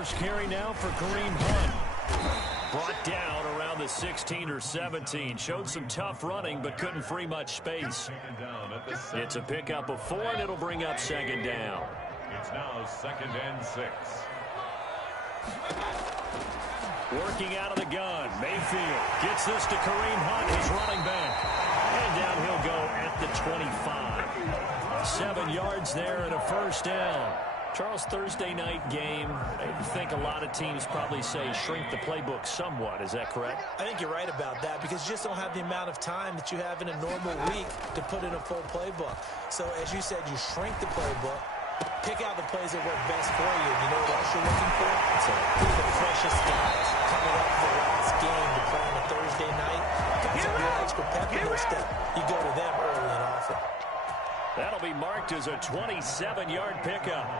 first carry now for Kareem Hunt. Brought down around the 16 or 17. Showed some tough running, but couldn't free much space. It's a pickup of 4, and it'll bring up second down. It's now 2nd and 6. Working out of the gun. Mayfield gets this to Kareem Hunt, his running back. And down he'll go at the 25. 7 yards there and a first down. Charles, Thursday night game, I think a lot of teams probably say shrink the playbook somewhat. Is that correct? I think you're right about that because you just don't have the amount of time that you have in a normal week to put in a full playbook. So, as you said, you shrink the playbook, pick out the plays that work best for you. You know what else you're looking for? So, who are the freshest guys coming up for the last game to play on a Thursday night? Gives you an extra pep in their step. You go to them early and often. That'll be marked as a 27-yard pickup.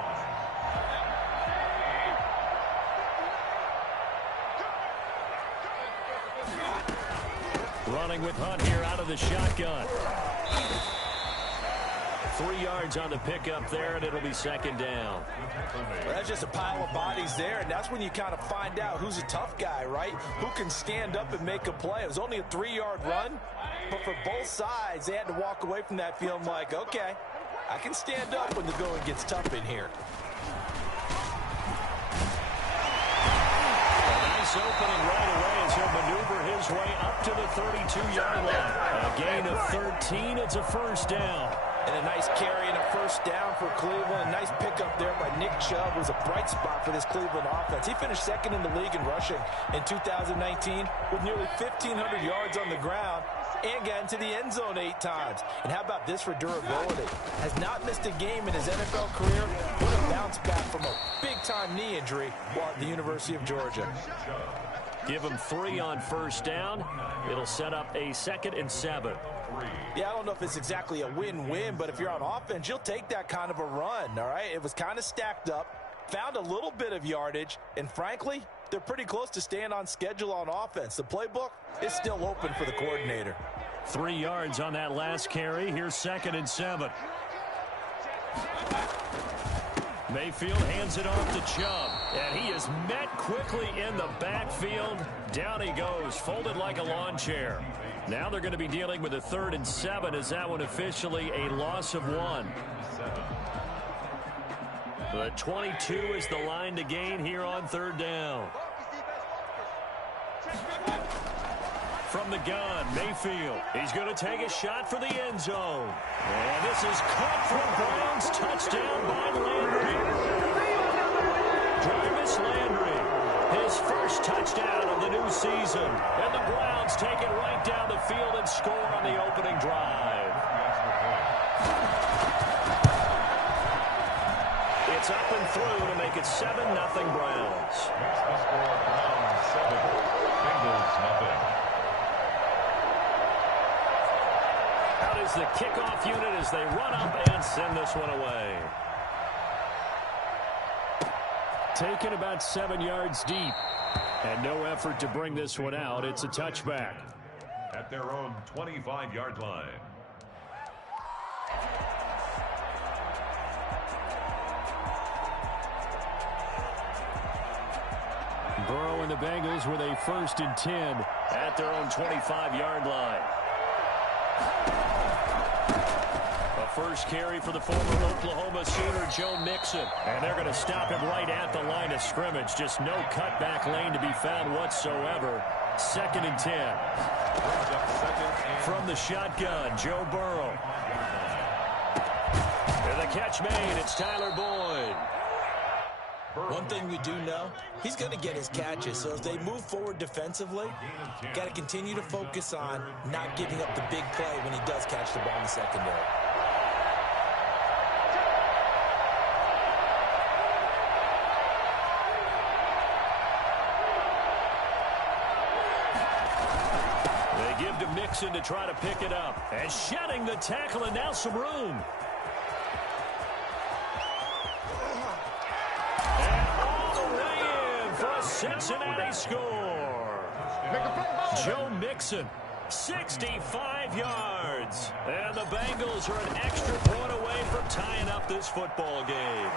Running with Hunt here out of the shotgun. 3 yards on the pickup there, and it'll be second down. Well, that's just a pile of bodies there, and that's when you kind of find out who's a tough guy, right? Who can stand up and make a play. It was only a 3-yard run, but for both sides, they had to walk away from that feeling like, okay, I can stand up when the going gets tough in here. Nice opening right away as he'll maneuver his way up to the 32-yard line. A gain of 13. It's a first down. And a nice carry and a first down for Cleveland. A nice pickup there by Nick Chubb. It was a bright spot for this Cleveland offense. He finished second in the league in rushing in 2019 with nearly 1,500 yards on the ground and got into the end zone 8 times. And how about this for durability? Has not missed a game in his NFL career. What a bounce back from a big-time knee injury while at the University of Georgia. Give him 3 on first down. It'll set up a 2nd and 7. Yeah, I don't know if it's exactly a win-win, but if you're on offense, you'll take that kind of a run, all right? It was kind of stacked up, found a little bit of yardage, and frankly, they're pretty close to staying on schedule on offense. The playbook is still open for the coordinator. 3 yards on that last carry. Here's 2nd and 7. Mayfield hands it off to Chubb, and he is met quickly in the backfield. Down he goes, folded like a lawn chair. Now they're going to be dealing with a 3rd and 7 as that one officially a loss of 1. The 22 is the line to gain here on 3rd down. From the gun, Mayfield. He's going to take a shot for the end zone. And this is caught for Browns. Touchdown by Landry. Jarvis Landry, his first touchdown of the new season. And the Browns take it right down the field and score on the opening drive. It's up and through to make it 7-0 Browns. Makes the score Browns 7, Bengals nothing. Out is the kickoff unit as they run up and send this one away. Taken about 7 yards deep. And no effort to bring this one out. It's a touchback. At their own 25-yard line. Burrow and the Bengals with a 1st and 10 at their own 25-yard line. A first carry for the former Oklahoma Sooner, Joe Mixon. And they're going to stop him right at the line of scrimmage. Just no cutback lane to be found whatsoever. 2nd and 10. From the shotgun, Joe Burrow. And the catch made. It's Tyler Boyd. One thing we do know, he's going to get his catches. So as they move forward defensively, got to continue to focus on not giving up the big play when he does catch the ball in the secondary. They give to Mixon to try to pick it up. And shedding the tackle, and now some room. Cincinnati score. Joe Mixon 65 yards. And the Bengals are an extra point away from tying up this football game.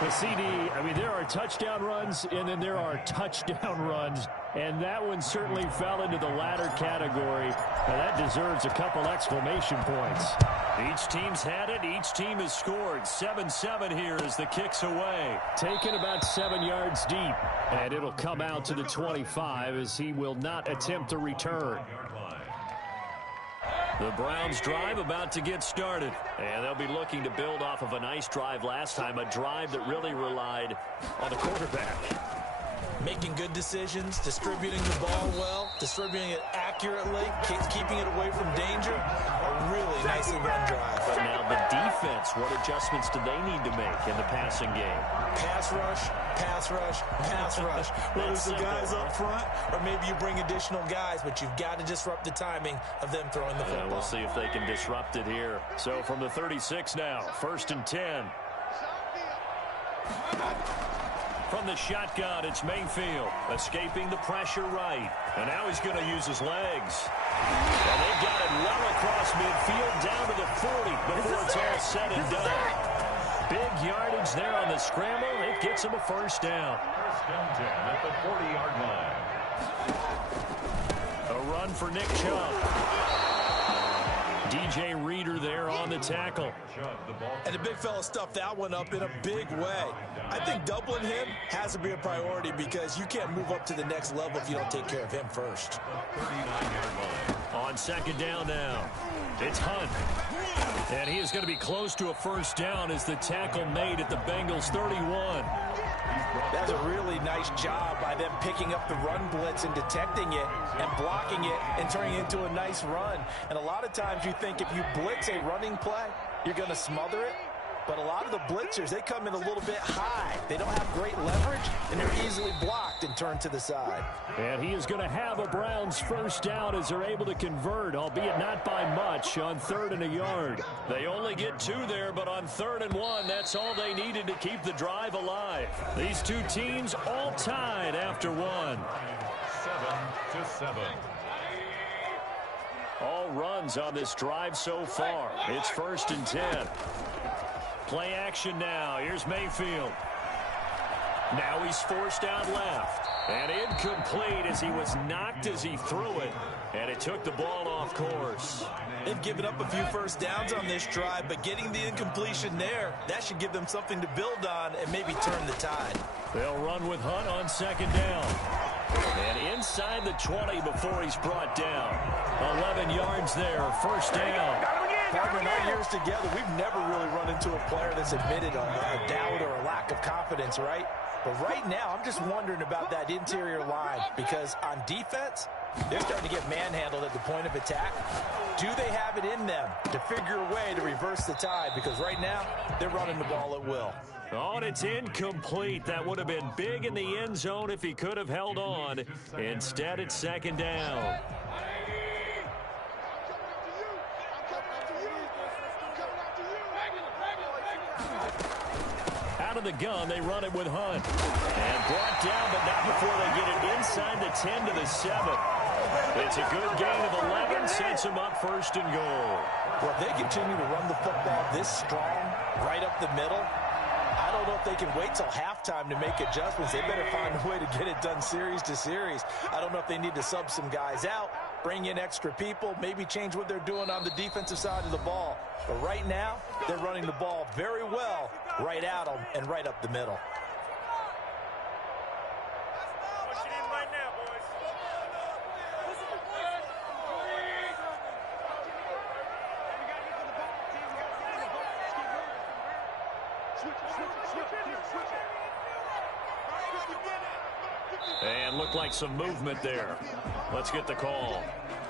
Well, CD, I mean, there are touchdown runs, and then there are touchdown runs. And that one certainly fell into the latter category. Now, that deserves a couple exclamation points. Each team's had it. Each team has scored. 7-7 here as the kick's away. Taken about 7 yards deep. And it'll come out to the 25 as he will not attempt to return. The Browns drive about to get started. And they'll be looking to build off of a nice drive last time. A drive that really relied on the quarterback. Making good decisions, distributing the ball well, distributing it accurately, keeping it away from danger. A really nicely run drive. Now the defense, what adjustments do they need to make in the passing game? Pass rush, pass rush, pass rush. Whether it's the guys up front or maybe you bring additional guys, but you've got to disrupt the timing of them throwing the football. We'll see if they can disrupt it here. So from the 36 now, 1st and 10. From the shotgun, it's Mayfield, escaping the pressure right. And now he's going to use his legs. And they've got it well across midfield, down to the 40 before it's all said and done. Big yardage there on the scramble. It gets him a first down. First down 10 at the 40-yard line. A run for Nick Chubb. DJ Reader there on the tackle. And the big fella stuffed that one up in a big way. I think doubling him has to be a priority because you can't move up to the next level if you don't take care of him first. On 2nd down now, it's Hunt. And he is going to be close to a first down as the tackle made at the Bengals 31. That's a really nice job by them picking up the run blitz and detecting it and blocking it and turning it into a nice run. And a lot of times you think if you blitz a running play, you're going to smother it. But a lot of the blitzers, they come in a little bit high. They don't have great leverage, and they're easily blocked and turned to the side. And he is going to have a Browns first down as they're able to convert, albeit not by much, on 3rd and a yard. They only get 2 there, but on 3rd and 1, that's all they needed to keep the drive alive. These two teams all tied after 1. 7-7. All runs on this drive so far. It's 1st and 10. Play action now. Here's Mayfield. Now he's forced out left. And incomplete as he was knocked as he threw it. And it took the ball off course. They've given up a few first downs on this drive, but getting the incompletion there, that should give them something to build on and maybe turn the tide. They'll run with Hunt on 2nd down. And inside the 20 before he's brought down. 11 yards there, first down. Partner, in our years together, we've never really run into a player that's admitted a doubt or a lack of confidence, right? But right now, I'm just wondering about that interior line because on defense, they're starting to get manhandled at the point of attack. Do they have it in them to figure a way to reverse the tide? Because right now, they're running the ball at will. Oh, and it's incomplete. That would have been big in the end zone if he could have held on. Instead, it's 2nd down. Out of the gun, they run it with Hunt. And brought down, but not before they get it inside the 10 to the 7. It's a good gain of 11, sets them up 1st and goal. Well, if they continue to run the football this strong, right up the middle, I don't know if they can wait till halftime to make adjustments. They better find a way to get it done series to series. I don't know if they need to sub some guys out, bring in extra people, maybe change what they're doing on the defensive side of the ball. But right now, they're running the ball very well right at them and right up the middle. And looked like some movement there. Let's get the call.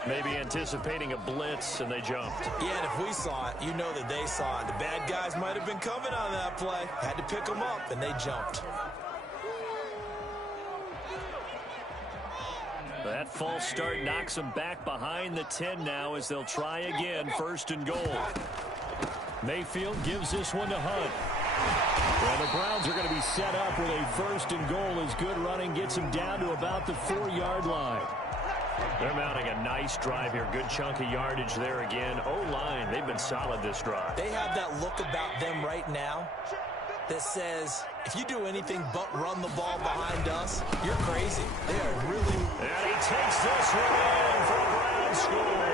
Maybe anticipating a blitz, and they jumped. Yeah, and if we saw it, you know that they saw it. The bad guys might have been coming on that play. Had to pick them up, and they jumped. That false start knocks them back behind the 10 now as they'll try again, 1st and goal. Mayfield gives this one to Hunt. And the Browns are going to be set up with a 1st and goal as good running gets them down to about the 4-yard line. They're mounting a nice drive here. Good chunk of yardage there again. O-line, they've been solid this drive. They have that look about them right now that says, if you do anything but run the ball behind us, you're crazy. They are really... And he takes this one in for a Brown score.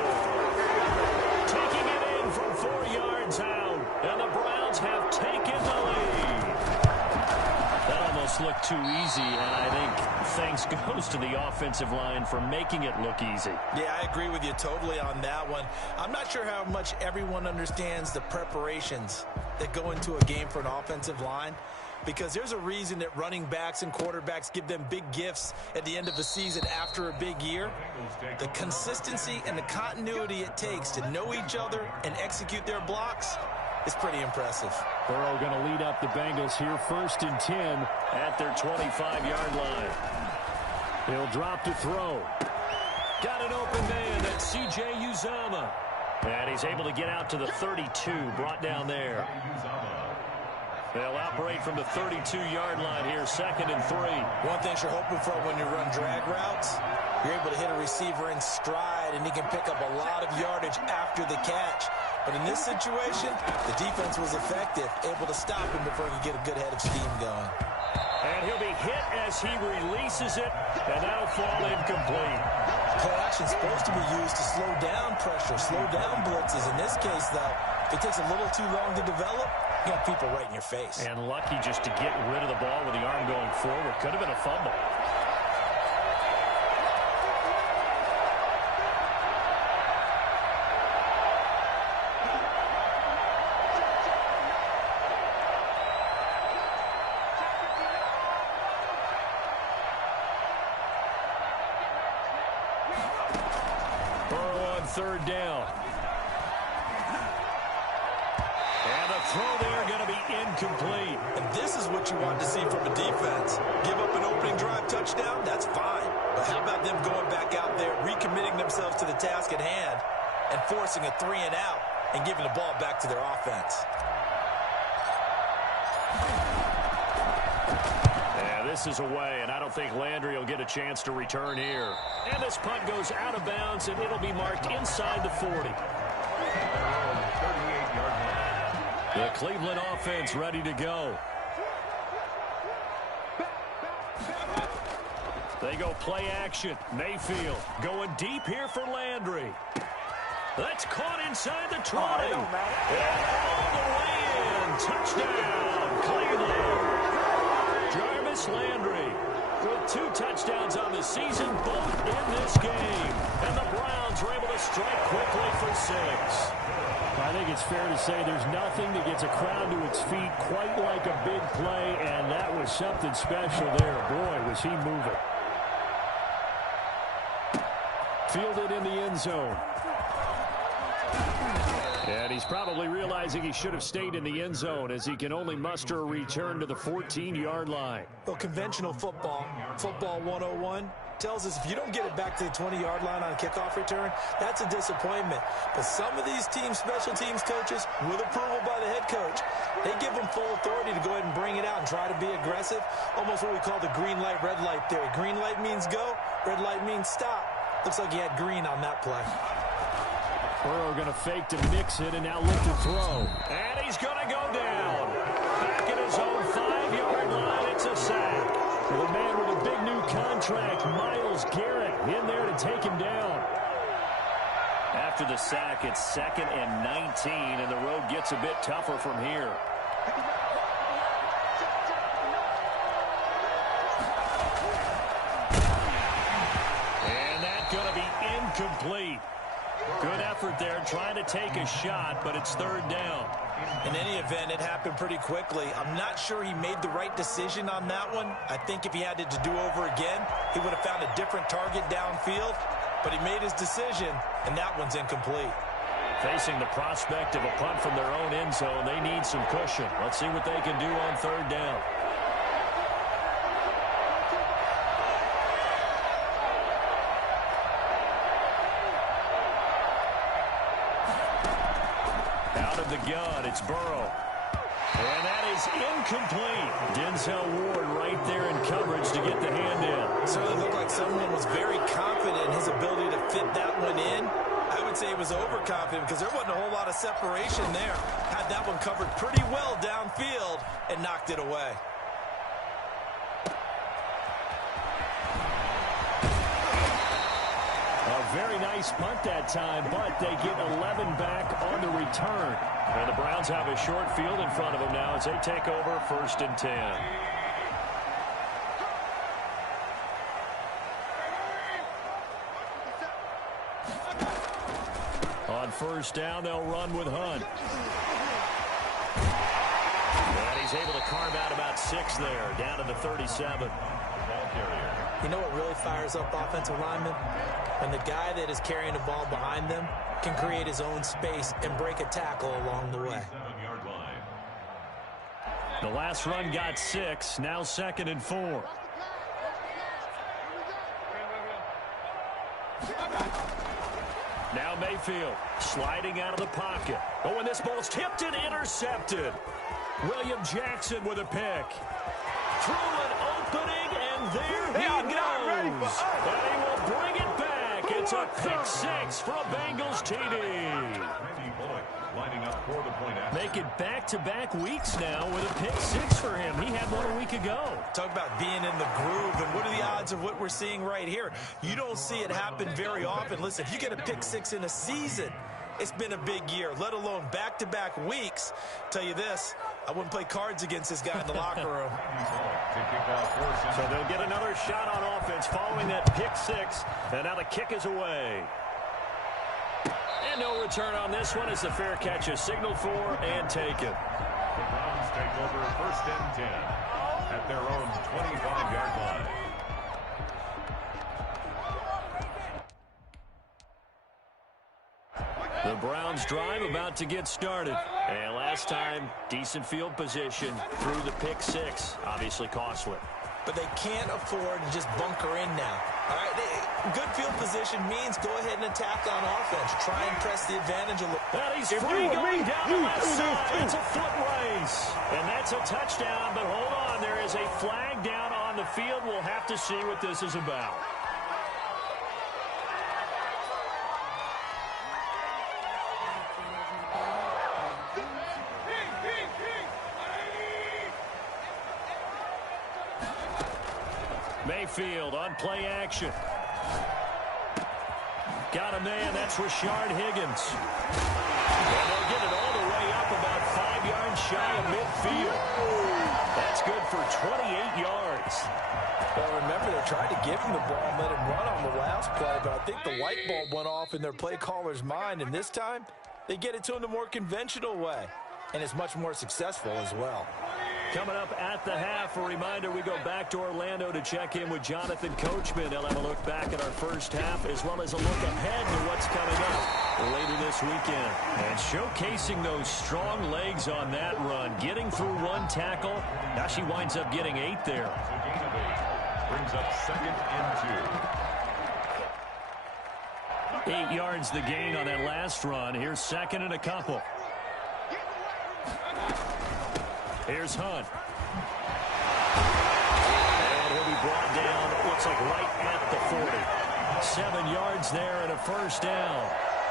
Taking it in from 4 yards out. And the Browns have taken the lead. That almost looked too easy, and I think thanks goes to the offensive line for making it look easy. Yeah, I agree with you totally on that one. I'm not sure how much everyone understands the preparations that go into a game for an offensive line, because there's a reason that running backs and quarterbacks give them big gifts at the end of a season after a big year. The consistency and the continuity it takes to know each other and execute their blocks is pretty impressive. Burrow going to lead up the Bengals here, 1st and 10 at their 25-yard line. He'll drop to throw. Got an open man. That's C.J. Uzomah. And he's able to get out to the 32, brought down there. They'll operate from the 32-yard line here, 2nd and 3. One thing you're hoping for when you run drag routes, you're able to hit a receiver in stride, and he can pick up a lot of yardage after the catch. But in this situation, the defense was effective, able to stop him before he could get a good head of steam going. And he'll be hit as he releases it, and that'll fall incomplete. Play action's supposed to be used to slow down pressure, slow down blitzes. In this case, though, if it takes a little too long to develop, you got people right in your face. And lucky just to get rid of the ball with the arm going forward. Could have been a fumble. Burrow on 3rd down. And the throw there going to be incomplete. And this is what you want to see from a defense. Give up an opening drive touchdown, that's fine. But how about them going back out there, recommitting themselves to the task at hand, and forcing a 3 and out, and giving the ball back to their offense? Yeah, this is away, and I don't think Landry will get a chance to return here. And this punt goes out of bounds, and it'll be marked inside the 40. The Cleveland offense ready to go. They go play action. Mayfield going deep here for Landry. That's caught inside the 20. And all the way in. Touchdown, Cleveland. Jarvis Landry with 2 touchdowns on the season, both in this game. And the Browns are able to strike quickly for 6. I think it's fair to say there's nothing that gets a crowd to its feet quite like a big play, and that was something special there. Boy, was he moving. Fielded in the end zone. And he's probably realizing he should have stayed in the end zone as he can only muster a return to the 14-yard line. Well, conventional football 101, tells us if you don't get it back to the 20-yard line on a kickoff return, that's a disappointment. But some of these teams, special teams coaches, with approval by the head coach, they give them full authority to go ahead and bring it out and try to be aggressive. Almost what we call the green light, red light theory. Green light means go, red light means stop. Looks like he had green on that play. Burrow going to fake to mix it and now look to throw. And he's going to go down. Back at his own 5-yard line, it's a sack. The man with a big new contract, Myles Garrett, in there to take him down. After the sack, it's 2nd and 19, and the road gets a bit tougher from here. And that's going to be incomplete. Good effort there, trying to take a shot, but it's 3rd down. In any event, it happened pretty quickly. I'm not sure he made the right decision on that one. I think if he had it to do over again, he would have found a different target downfield. But he made his decision, and that one's incomplete. Facing the prospect of a punt from their own end zone, they need some cushion. Let's see what they can do on 3rd down. Out of the gun, it's Burrow. And that is is incomplete. Denzel Ward right there in coverage to get the hand in. Certainly looked like someone was very confident in his ability to fit that one in. I would say he was overconfident because there wasn't a whole lot of separation there. Had that one covered pretty well downfield and knocked it away. A very nice punt that time, but they get 11 back on the return. And the Browns have a short field in front of them now as they take over 1st and 10. On 1st down, they'll run with Hunt. And he's able to carve out about 6 there, down to the 37. You know what really fires up offensive linemen? When the guy that is carrying the ball behind them can create his own space and break a tackle along the way. The last run got 6, now 2nd and 4. Now Mayfield sliding out of the pocket. Oh, and this ball's tipped and intercepted. William Jackson with a pick. Through an opening, and there he goes. And he will bring it back. It's a pick 6 for a Bengals TD. Make it back-to-back weeks now with a pick 6 for him. He had one a week ago. Talk about being in the groove, and what are the odds of what we're seeing right here? You don't see it happen very often. Listen, if you get a pick 6 in a season, it's been a big year, let alone back-to-back weeks. Tell you this, I wouldn't play cards against this guy in the locker room. So they'll get another shot on offense following that pick 6, and now the kick is away. And no return on this one as the fair catch is signaled for and taken. The Browns take over 1st and 10 at their own 25-yard line. The Browns drive about to get started. And last time, decent field position through the pick 6. Obviously costly. But they can't afford to just bunker in now. All right, good field position means go ahead and attack on offense. Try and press the advantage a little. Well, he's free going down the left side. It's a foot race. And that's a touchdown. But hold on, there is a flag down on the field. We'll have to see what this is about. Mayfield on play action. Got a man, that's Rashard Higgins. And they'll get it all the way up about 5 yards shy of midfield. That's good for 28 yards. Well, remember, they tried to give him the ball and let him run on the last play, but I think the light bulb went off in their play caller's mind, and this time they get it to him the more conventional way, and it's much more successful as well. Coming up at the half, a reminder, we go back to Orlando to check in with Jonathan Coachman. They'll have a look back at our first half as well as a look ahead to what's coming up later this weekend. And showcasing those strong legs on that run, getting through one tackle. Now she winds up getting 8 there. Brings up 2nd and 2. 8 yards the gain on that last run. Here's 2nd and a couple. Here's Hunt. And he'll be brought down, looks like right at the 40. 7 yards there and a 1st down.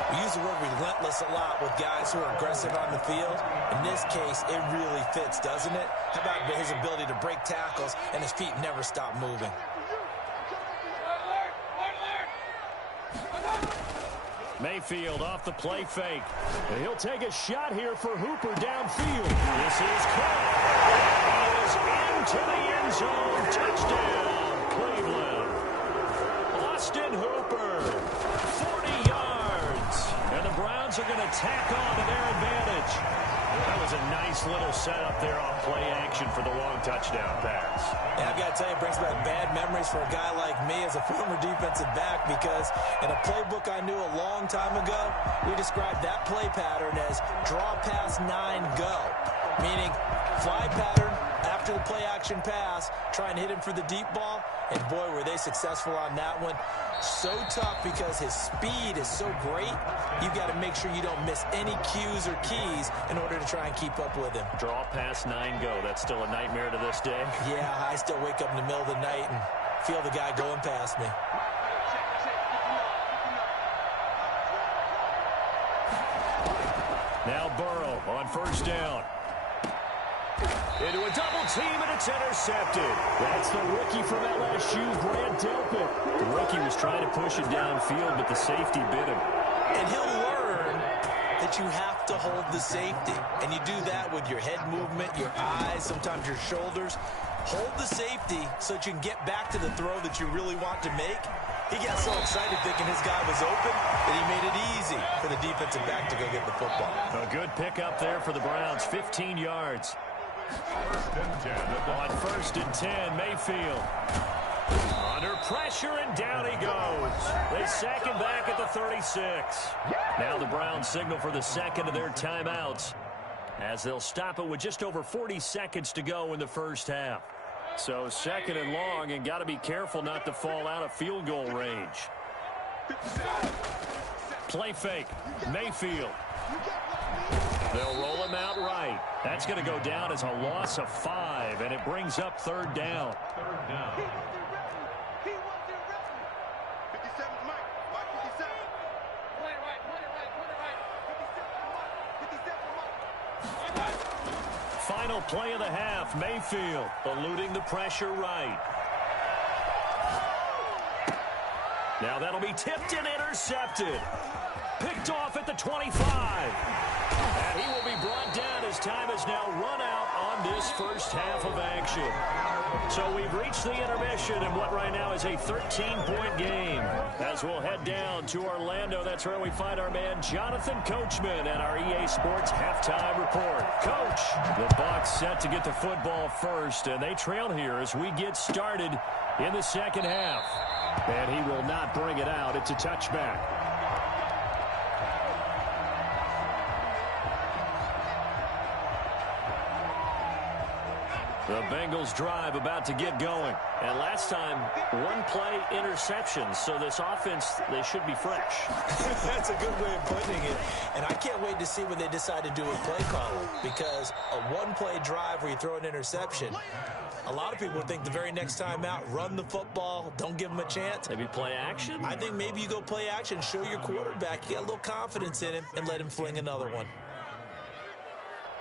We use the word relentless a lot with guys who are aggressive on the field. In this case, it really fits, doesn't it? How about his ability to break tackles and his feet never stop moving? Mayfield off the play fake. And he'll take a shot here for Hooper downfield. This is caught. He is into the end zone. Touchdown, Cleveland. Austin Hooper, 40 yards. And the Browns are going to tack on to their advantage. That was a nice little setup there on play action for the long touchdown pass. And I've got to tell you, it brings back bad memories for a guy like me as a former defensive back, because in a playbook I knew a long time ago, we described that play pattern as draw pass 9 go, meaning fly pattern after after the play-action pass, try and hit him for the deep ball. And, boy, were they successful on that one. So tough because his speed is so great. You've got to make sure you don't miss any cues or keys in order to try and keep up with him. Draw pass, 9 go. That's still a nightmare to this day. Yeah, I still wake up in the middle of the night and feel the guy going past me. Now Burrow on first down. Into a double team, and it's intercepted. That's the rookie from LSU, Grant Delpit. The rookie was trying to push it downfield, but the safety bit him. And he'll learn that you have to hold the safety. And you do that with your head movement, your eyes, sometimes your shoulders. Hold the safety so that you can get back to the throw that you really want to make. He got so excited thinking his guy was open that he made it easy for the defensive back to go get the football. A good pickup there for the Browns, 15 yards. On first and 10, Mayfield. Under pressure, and down he goes. They sack him back at the 36. Now the Browns signal for the second of their timeouts, as they'll stop it with just over 40 seconds to go in the first half. So second and long, and got to be careful not to fall out of field goal range. Play fake. Mayfield. They'll roll him out right. That's going to go down as a loss of 5, and it brings up third down. Final play of the half. Mayfield eluding the pressure right. Now that'll be tipped and intercepted. Picked off at the 25. And he will be brought down as time has now run out on this first half of action. So we've reached the intermission in what right now is a 13-point game. As we'll head down to Orlando, that's where we find our man Jonathan Coachman at our EA Sports Halftime Report. Coach, the Bucs set to get the football first, and they trail here as we get started in the second half. And he will not bring it out. It's a touchback. The Bengals drive about to get going. And last time, one play interception. So this offense, they should be fresh. That's a good way of putting it. And I can't wait to see what they decide to do with play calling. Because a one-play drive where you throw an interception, a lot of people think the very next time out, run the football, don't give them a chance. Maybe play action? I think maybe you go play action, show your quarterback, you got a little confidence in him, and let him fling another one.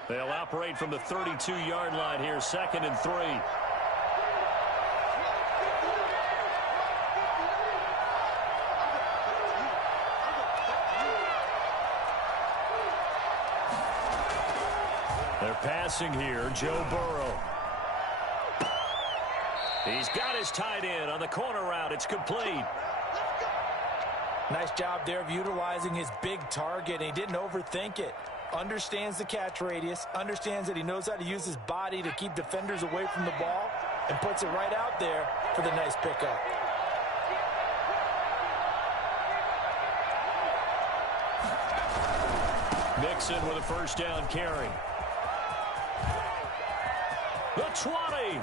They'll operate from the 32-yard line here, 2nd and 3. They're passing here, Joe Burrow. He's got his tight end on the corner route. It's complete. Nice job there of utilizing his big target. He didn't overthink it. Understands the catch radius, understands that he knows how to use his body to keep defenders away from the ball, and puts it right out there for the nice pickup. Mixon with a first down carry. The 20.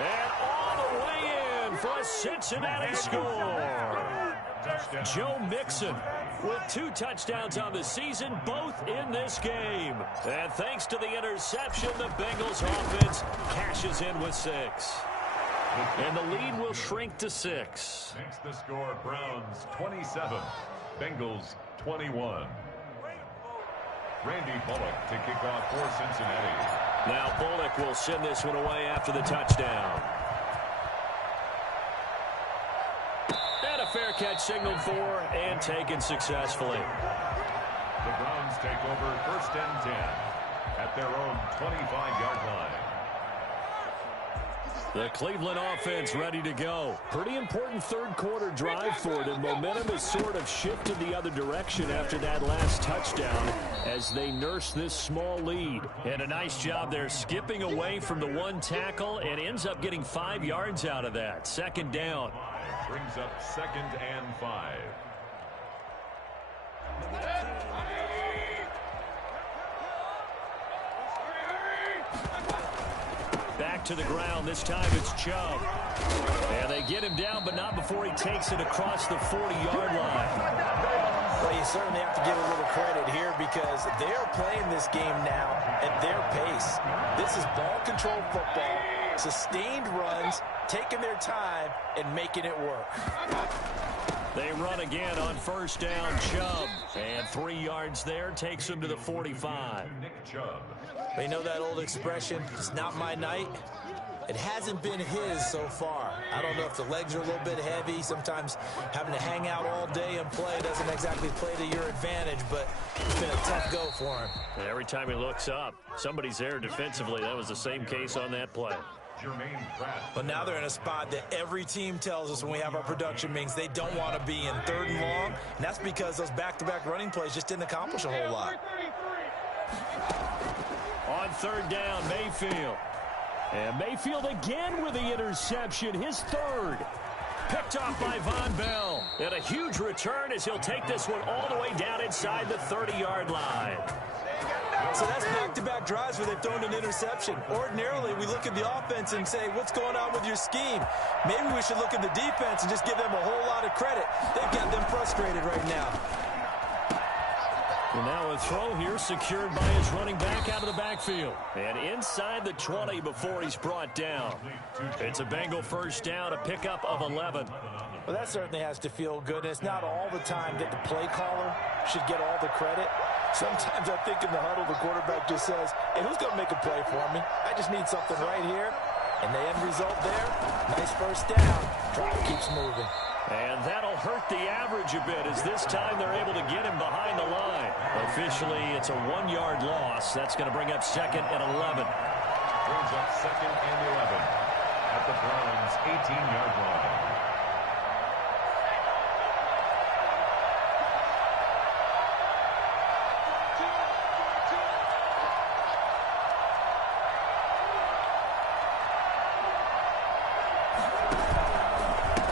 And all the way in for a Cincinnati score. Joe Mixon with 2 touchdowns on the season, both in this game. And thanks to the interception, the Bengals offense cashes in with 6. And the lead will shrink to 6. Makes the score Browns 27, Bengals 21. Randy Bullock to kick off for Cincinnati. Now Bullock will send this one away after the touchdown. And a fair catch signaled for and taken successfully. The Browns take over 1st and 10 at their own 25-yard line. The Cleveland offense ready to go. Pretty important third quarter drive for them. Momentum has sort of shifted the other direction after that last touchdown as they nurse this small lead. And a nice job there skipping away from the one tackle and ends up getting 5 yards out of that. 2nd down. Brings up 2nd and 5. to the ground. This time it's Chubb. And they get him down, but not before he takes it across the 40-yard line. Well, you certainly have to give a little credit here because they're playing this game now at their pace. This is ball control football, sustained runs, taking their time, and making it work. They run again on first down, Chubb. And 3 yards there takes him to the 45. Nick Chubb. They know that old expression, it's not my night. It hasn't been his so far. I don't know if the legs are a little bit heavy. Sometimes having to hang out all day and play doesn't exactly play to your advantage, but it's been a tough go for him. And every time he looks up, somebody's there defensively. That was the same case on that play. Jermaine Pratt. But now they're in a spot that every team tells us when we have our production meetings they don't want to be in, 3rd and long. And that's because those back-to-back running plays just didn't accomplish a whole lot. On 3rd down, Mayfield. And Mayfield again with the interception, his 3rd. Picked off by Von Bell. And a huge return as he'll take this one all the way down inside the 30-yard line. So that's back-to-back drives where they've thrown an interception. Ordinarily, we look at the offense and say, what's going on with your scheme? Maybe we should look at the defense and just give them a whole lot of credit. They've got them frustrated right now. And now a throw here secured by his running back out of the backfield. And inside the 20 before he's brought down. It's a Bengal first down, a pickup of 11. Well, that certainly has to feel good. And it's not all the time that the play caller should get all the credit. Sometimes I think in the huddle, the quarterback just says, hey, who's going to make a play for me? I just need something right here. And the end result there, nice first down. Drive keeps moving. And that'll hurt the average a bit as this time they're able to get him behind the line. Officially, it's a 1-yard loss. That's going to bring up 2nd and 11. Brings up 2nd and 11 at the Browns' 18-yard line.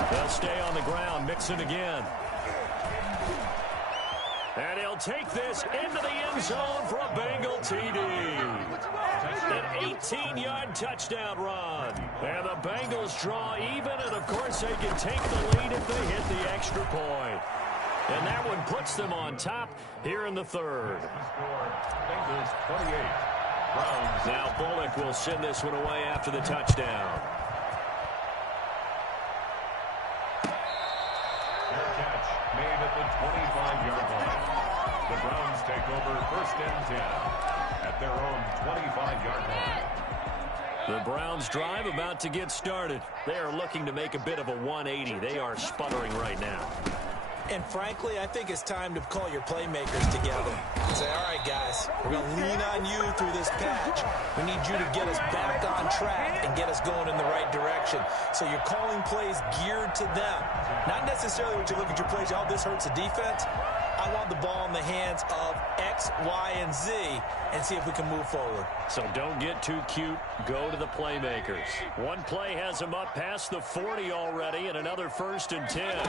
They'll stay on the ground, Mixon again. And he'll take this into the end zone for a Bengal TD. An 18-yard touchdown run. And the Bengals draw even, and of course they can take the lead if they hit the extra point. And that one puts them on top here in the 3rd. Bengals 28. Browns. Now Bullock will send this one away after the touchdown. Made at the 25-yard line. The Browns take over 1st and 10 at their own 25-yard line. The Browns drive about to get started. They are looking to make a bit of a 180. They are sputtering right now. And frankly, I think it's time to call your playmakers together and say, all right, guys, we're going to lean on you through this patch. We need you to get us back on track and get us going in the right direction. So you're calling plays geared to them. Not necessarily when you look at your plays, oh, this hurts the defense. I want the ball in the hands of X, Y, and Z and see if we can move forward. So don't get too cute. Go to the playmakers. One play has them up past the 40 already and another 1st and 10.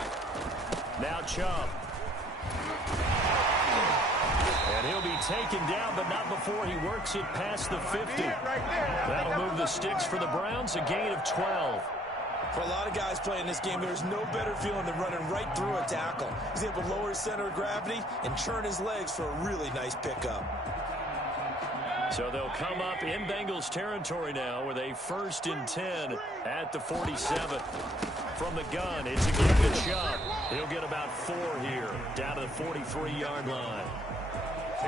Now Chubb. And he'll be taken down, but not before he works it past the 50. That'll move the sticks for the Browns, a gain of 12. For a lot of guys playing this game, there's no better feeling than running right through a tackle. He's able to lower his center of gravity and churn his legs for a really nice pickup. So they'll come up in Bengals territory now with a 1st and 10 at the 47. From the gun, it's a give to Chubb. He'll get about 4 here, down to the 43-yard line.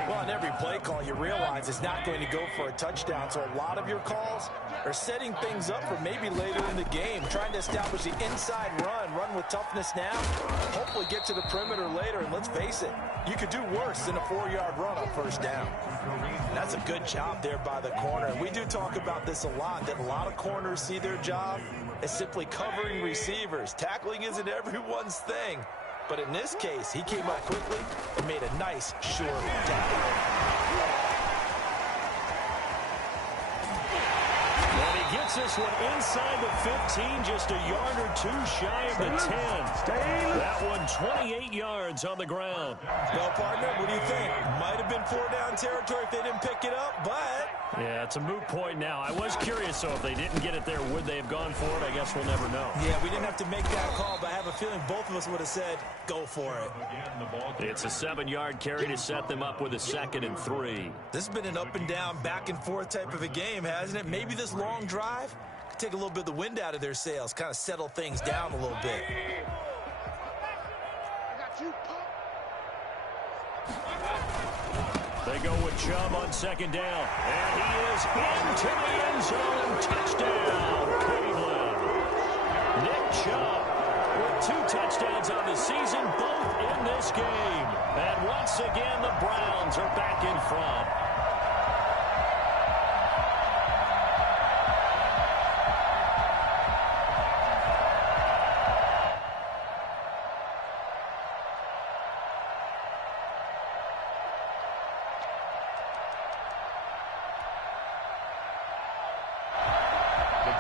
Well, on every play call, you realize it's not going to go for a touchdown. So a lot of your calls are setting things up for maybe later in the game, trying to establish the inside run with toughness now, hopefully get to the perimeter later. And let's face it, you could do worse than a 4-yard run on 1st down. And that's a good job there by the corner. We do talk about this a lot, that a lot of corners see their job as simply covering receivers. Tackling isn't everyone's thing. But in this case, he came up quickly and made a nice, sure tackle. And he gets Gets this one inside the 15, just a yard or two shy of the 10. That one 28 yards on the ground. Well, partner, what do you think? Might have been 4-down territory if they didn't pick it up, but... Yeah, it's a moot point now. I was curious, so if they didn't get it there, would they have gone for it? I guess we'll never know. Yeah, we didn't have to make that call, but I have a feeling both of us would have said, go for it. It's a 7-yard carry to set them up with a 2nd and 3. This has been an up-and-down, back-and-forth type of a game, hasn't it? Maybe this long drive could take a little bit of the wind out of their sails, kind of settle things down a little bit. They go with Chubb on 2nd down. And he is into the end zone. Touchdown, Cleveland. Nick Chubb with 2 touchdowns on the season, both in this game. And once again, the Browns are back in front.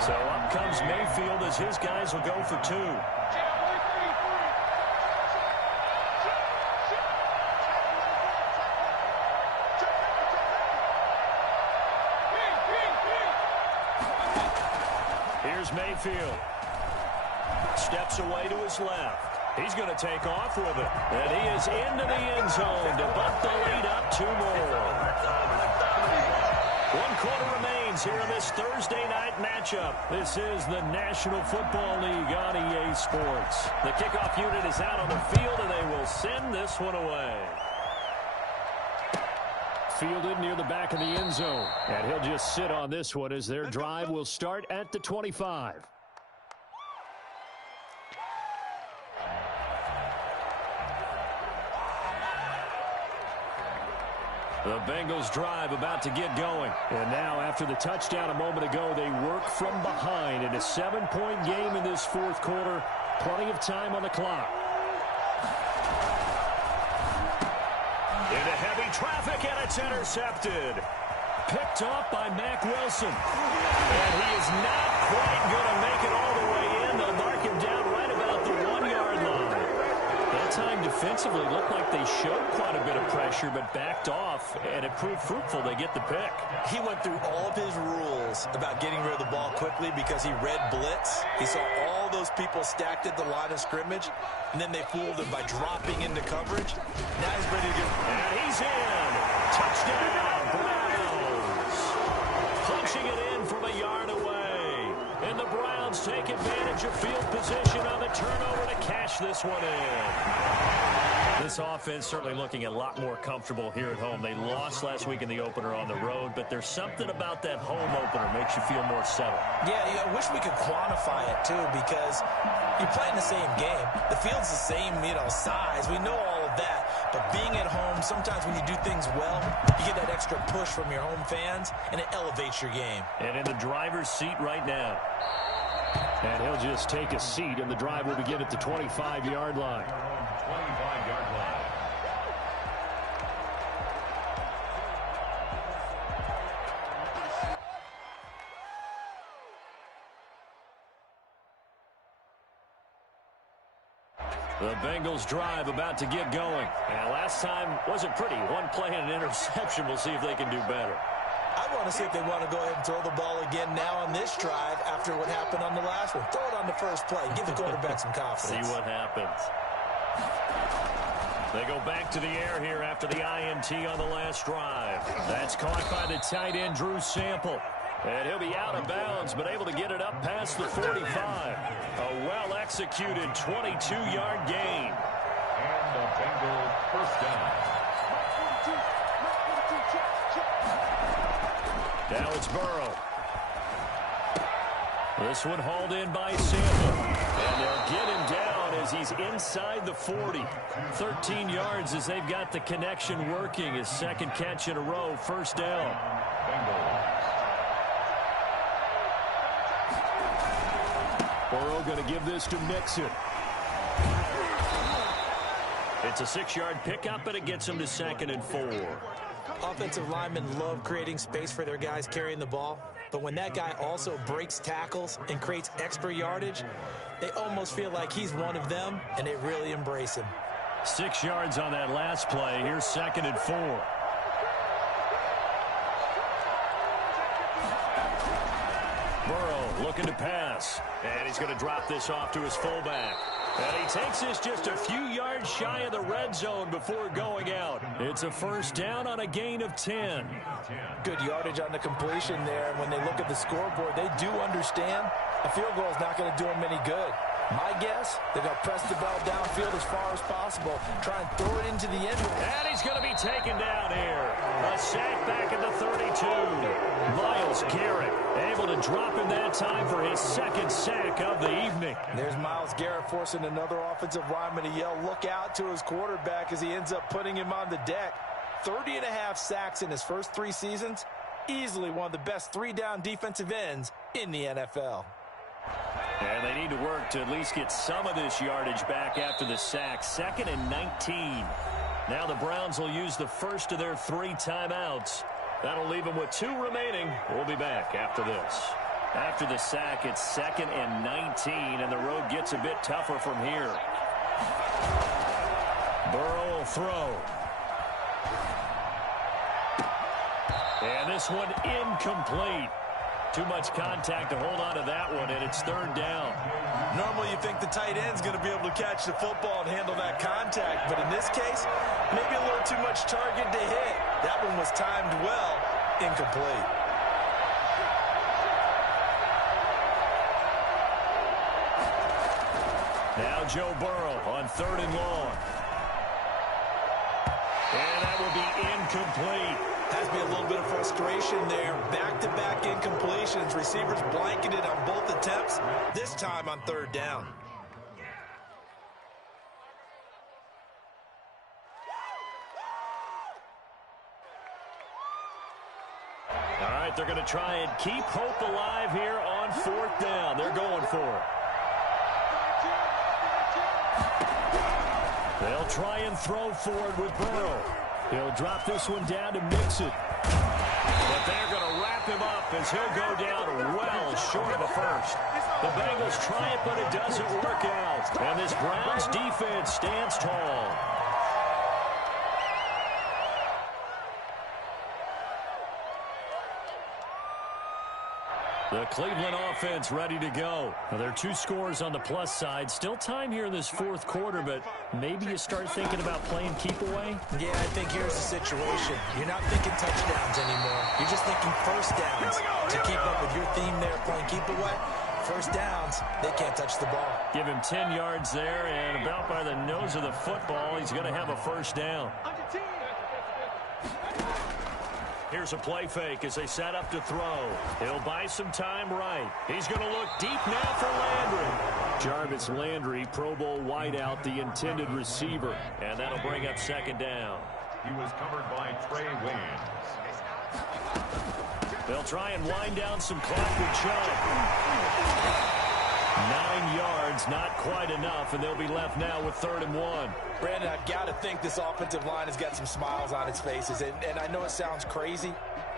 So up comes Mayfield as his guys will go for 2. Here's Mayfield. Steps away to his left. He's going to take off with it. And he is into the end zone to bump the lead up 2 more. 1 quarter remains here in this Thursday night matchup. This is the National Football League on EA Sports. The kickoff unit is out on the field, and they will send this one away. Fielded near the back of the end zone. And he'll just sit on this one as their drive will start at the 25. The Bengals drive about to get going. And now, after the touchdown a moment ago, they work from behind in a 7-point game in this 4th quarter. Plenty of time on the clock. Into heavy traffic, and it's intercepted. Picked off by Mack Wilson. And he is not quite going to make it all the way in. They'll mark him down right about the 1-yard line. That time defensively looked like they showed quite a bit of pressure, but backed off, and it proved fruitful. They get the pick. He went through all of his rules about getting rid of the ball quickly because he read blitz. He saw all those people stacked at the line of scrimmage, and then they fooled him by dropping into coverage. Now he's ready to get... And he's in. Touchdown, Browns. Punching it in from a yard away. And the Browns take advantage of field position on the turnover to cash this one in. This offense certainly looking a lot more comfortable here at home. They lost last week in the opener on the road, but there's something about that home opener makes you feel more settled. Yeah, I wish we could quantify it, too, because you're playing the same game. The field's the same, size. We know all of that. But being at home, sometimes when you do things well, you get that extra push from your home fans, and it elevates your game. And in the driver's seat right now. And he'll just take a seat, and the drive will begin at the 25-yard line. 25-yard line. The Bengals drive about to get going. And last time wasn't pretty. One play and an interception. We'll see if they can do better. I want to see if they want to go ahead and throw the ball again now on this drive after what happened on the last one. Throw it on the first play. Give the quarterback some confidence. See what happens. They go back to the air here after the INT on the last drive. That's caught by the tight end, Drew Sample. And he'll be out of bounds, but able to get it up past the 45. A well-executed 22-yard gain. And the Bengals first down. Now it's Burrow. This one hauled in by Sample. And they'll get him down as he's inside the 40. 13 yards as they've got the connection working. His second catch in a row, first down. Bengals. Burrow going to give this to Mixon. It's a 6-yard pickup, but it gets him to 2nd and 4. Offensive linemen love creating space for their guys carrying the ball, but when that guy also breaks tackles and creates extra yardage, they almost feel like he's one of them, and they really embrace him. 6 yards on that last play. Here's 2nd and 4. Burrow looking to pass, and he's going to drop this off to his fullback. And he takes this just a few yards shy of the red zone before going out. It's a first down on a gain of 10. Good yardage on the completion there. When they look at the scoreboard, they do understand a field goal is not going to do them any good. My guess, they're going to press the ball downfield as far as possible, try and throw it into the end zone. And he's going to be taken down here. A sack back at the 32. Myles Garrett able to drop him that time for his 2nd sack of the evening. There's Myles Garrett forcing another offensive lineman to yell, look out, to his quarterback as he ends up putting him on the deck. 30.5 sacks in his first 3 seasons. Easily one of the best 3-down defensive ends in the NFL. And they need to work to at least get some of this yardage back after the sack. 2nd and 19. Now the Browns will use the first of their 3 timeouts. That'll leave them with 2 remaining. We'll be back after this. After the sack, it's 2nd and 19, and the road gets a bit tougher from here. Burrow will throw. And this one incomplete. Too much contact to hold on to that one, and it's 3rd down. Normally you think the tight end's going to be able to catch the football and handle that contact, but in this case, maybe a little too much target to hit. That one was timed well, incomplete. Now Joe Burrow on 3rd and long. And that will be incomplete. Has to be a little bit of frustration there. Back-to-back incompletions. Receivers blanketed on both attempts, this time on 3rd down. All right, they're going to try and keep hope alive here on 4th down. They're going for it. They'll try and throw forward with Burrow. He'll drop this one down to Mixon. But they're going to wrap him up as he'll go down well short of a first. The Bengals try it, but it doesn't work out. And this Browns defense stands tall. The Cleveland offense ready to go. Well, there are 2 scores on the plus side. Still time here in this 4th quarter, but maybe you start thinking about playing keep away? Yeah, I think here's the situation. You're not thinking touchdowns anymore. You're just thinking first downs. To keep up with your theme there, playing keep away, first downs, they can't touch the ball. Give him 10 yards there, and about by the nose of the football, he's going to have a first down. Here's a play fake as they set up to throw. He'll buy some time right. He's going to look deep now for Landry. Jarvis Landry, Pro Bowl wideout, the intended receiver. And that'll bring up 2nd down. He was covered by Trey Waynes. They'll try and wind down some clock with Chubb. 9 yards, not quite enough, and they'll be left now with 3rd and 1. Brandon, I've got to think this offensive line has got some smiles on its faces, and I know it sounds crazy,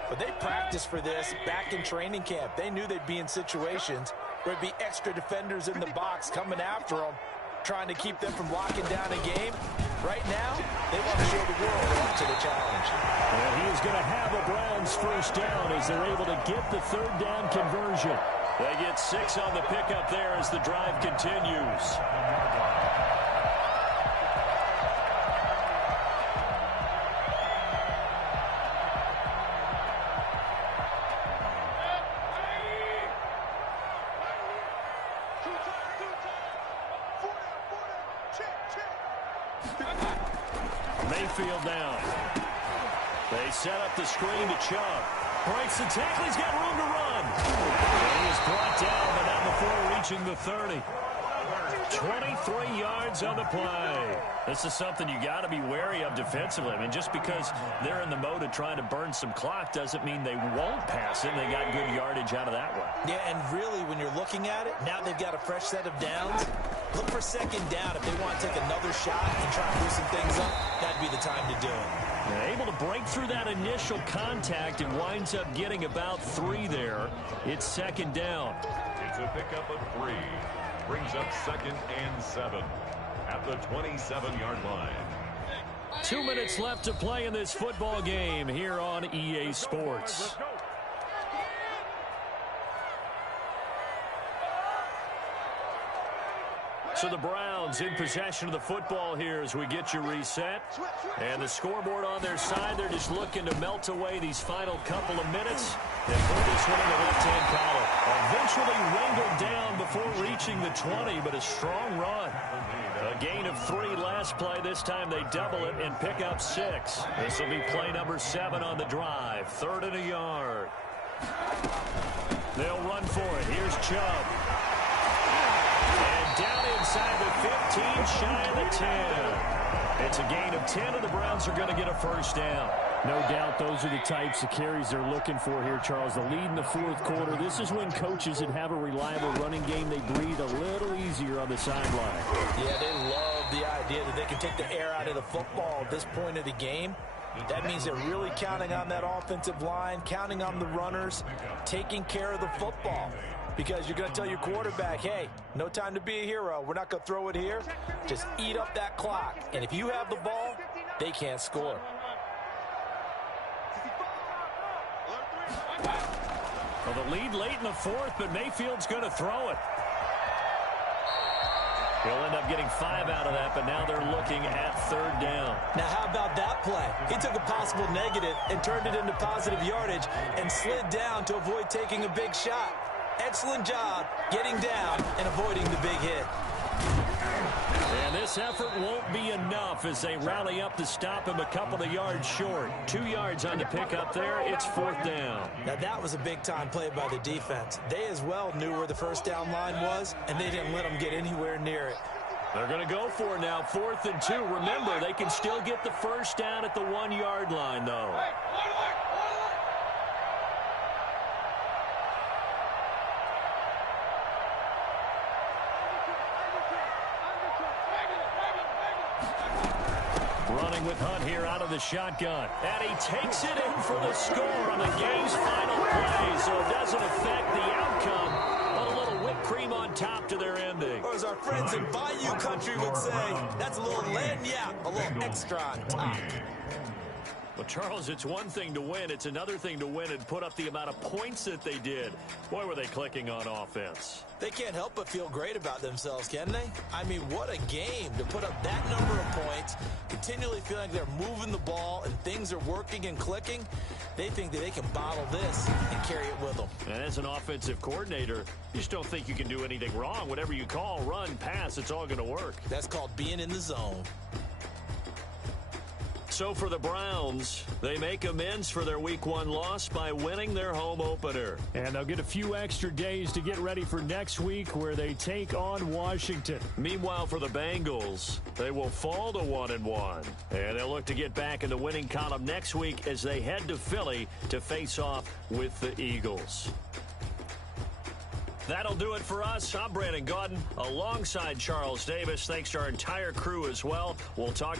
but they practiced for this back in training camp. They knew they'd be in situations where there'd be extra defenders in the box coming after them, trying to keep them from locking down a game. Right now, they want to show the world they're up to the challenge. And he is going to have a Browns first down as they're able to get the 3rd down conversion. They get 6 on the pickup there as the drive continues. Mayfield down. They set up the screen to Chubb. Breaks the tackle. He's got room to run. And he is brought down, but not before reaching the 30. 23 yards on the play. This is something you got to be wary of defensively. I mean, just because they're in the mode of trying to burn some clock doesn't mean they won't pass it. They got good yardage out of that one. Yeah, and really, when you're looking at it, now they've got a fresh set of downs. Look for second down if they want to take another shot and try and loosen things up. That'd be the time to do it. They're able to break through that initial contact and winds up getting about 3 there. It's second down. It's a pickup of 3. Brings up 2nd and 7 at the 27-yard line. 2 minutes left to play in this football game here on EA Sports. So the Browns in possession of the football here as we get you reset. And the scoreboard on their side, they're just looking to melt away these final couple of minutes and put this one in the left-hand column. Eventually wrangled down before reaching the 20, but a strong run. A gain of 3 last play. This time they double it and pick up 6. This will be play number 7 on the drive. 3rd and a yard. They'll run for it. Here's Chubb. And down inside the 15, shy of the 10. It's a gain of 10, and the Browns are going to get a first down. No doubt those are the types of carries they're looking for here, Charles. The lead in the 4th quarter. This is when coaches that have a reliable running game, they breathe a little easier on the sideline. Yeah, they love the idea that they can take the air out of the football at this point of the game. That means they're really counting on that offensive line, counting on the runners, taking care of the football. Because you're going to tell your quarterback, hey, no time to be a hero. We're not going to throw it here. Just eat up that clock. And if you have the ball, they can't score. Well, the lead late in the 4th, but Mayfield's going to throw it. He'll end up getting 5 out of that, but now they're looking at 3rd down. Now, how about that play? He took a possible negative and turned it into positive yardage and slid down to avoid taking a big shot. Excellent job getting down and avoiding the big hit. And this effort won't be enough as they rally up to stop him a couple of yards short. 2 yards on the pickup there. It's 4th down. Now, that was a big-time play by the defense. They as well knew where the first down line was, and they didn't let them get anywhere near it. They're going to go for it now, 4th and 2. Remember, they can still get the first down at the 1-yard line, though. Running with Hunt here out of the shotgun. And he takes it in for the score on the game's final play. So it doesn't affect the outcome, but a little whipped cream on top to their ending. Or as our friends in Bayou Country would say, that's a little lagniappe, a little extra on top. Well, Charles, it's one thing to win. It's another thing to win and put up the amount of points that they did. Boy, were they clicking on offense. They can't help but feel great about themselves, can they? I mean, what a game to put up that number of points, continually feeling like they're moving the ball and things are working and clicking. They think that they can bottle this and carry it with them. And as an offensive coordinator, you just don't think you can do anything wrong. Whatever you call, run, pass, it's all going to work. That's called being in the zone. So for the Browns, they make amends for their Week 1 loss by winning their home opener. And they'll get a few extra days to get ready for next week where they take on Washington. Meanwhile, for the Bengals, they will fall to 1-1. And they'll look to get back in the winning column next week as they head to Philly to face off with the Eagles. That'll do it for us. I'm Brandon Gaudin alongside Charles Davis. Thanks to our entire crew as well. We'll talk